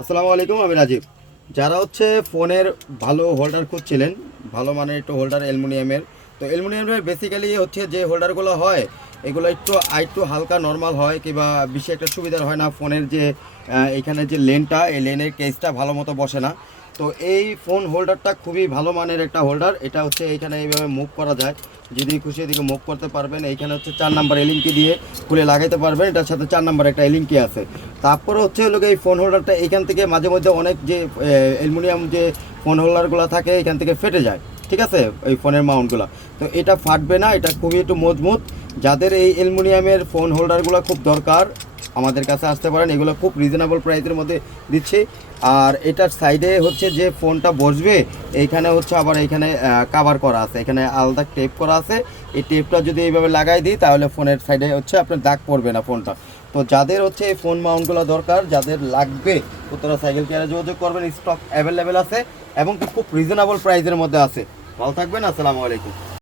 আসসালামু আলাইকুম, আমি রাজীব। যারা হচ্ছে ফোনের ভালো হোল্ডার খুঁজছিলেন, ভালো মানের একটু হোল্ডার অ্যালুমিনিয়ামের, তো অ্যালুমিনিয়ামের বেসিক্যালি হচ্ছে যে হোল্ডারগুলো হয় এগুলো একটু হালকা নর্মাল হয়, কিংবা বেশি একটা সুবিধার হয় না। ফোনের যে এখানে যে লেনটা, এই লেনের কেসটা ভালো মতো বসে না। তো এই ফোন হোল্ডারটা খুবই ভালো মানের একটা হোল্ডার। এটা হচ্ছে এইখানে এইভাবে মুভ করা যায়, যদি খুশি এদিকে মুভ করতে পারবেন। এইখানে হচ্ছে 4 নাম্বার এলিঙ্কি দিয়ে খুলে লাগাইতে পারবেন। এটার সাথে 4 নাম্বার একটা এলিঙ্কি আছে। তারপরে হচ্ছে হলো এই ফোন হোল্ডারটা এইখান থেকে মাঝে মধ্যে অনেক যে অ্যালুমিনিয়াম যে ফোন হোল্ডারগুলো থাকে এখান থেকে ফেটে যায়, ঠিক আছে, এই ফোনের মাউন্টগুলো। তো এটা ফাটবে না, এটা খুবই একটু মজবুত। যাদের এই অ্যালুমিনিয়ামের ফোন হোল্ডারগুলো খুব দরকার, আমাদের কাছে আসতে পারেন। এগুলো খুব রিজনেবল প্রাইসের মধ্যে দিচ্ছি। আর এটার সাইডে হচ্ছে যে ফোনটা বসবে, এইখানে হচ্ছে আবার এইখানে কাভার করা আছে, এখানে আলাদা টেপ করা আছে। এই টেপটা যদি এইভাবে লাগাই দিই তাহলে ফোনের সাইডে হচ্ছে আপনার দাগ পড়বে না ফোনটা। তো যাদের হচ্ছে এই ফোন মাউন্টগুলো দরকার, যাদের লাগবে, উত্তরা সাইকেল কেয়ারে যোগাযোগ করবেন। স্টক অ্যাভেলেবেল আছে এবং খুব রিজনেবল প্রাইসের মধ্যে আছে। ভালো থাকবেন, আসসালামু আলাইকুম।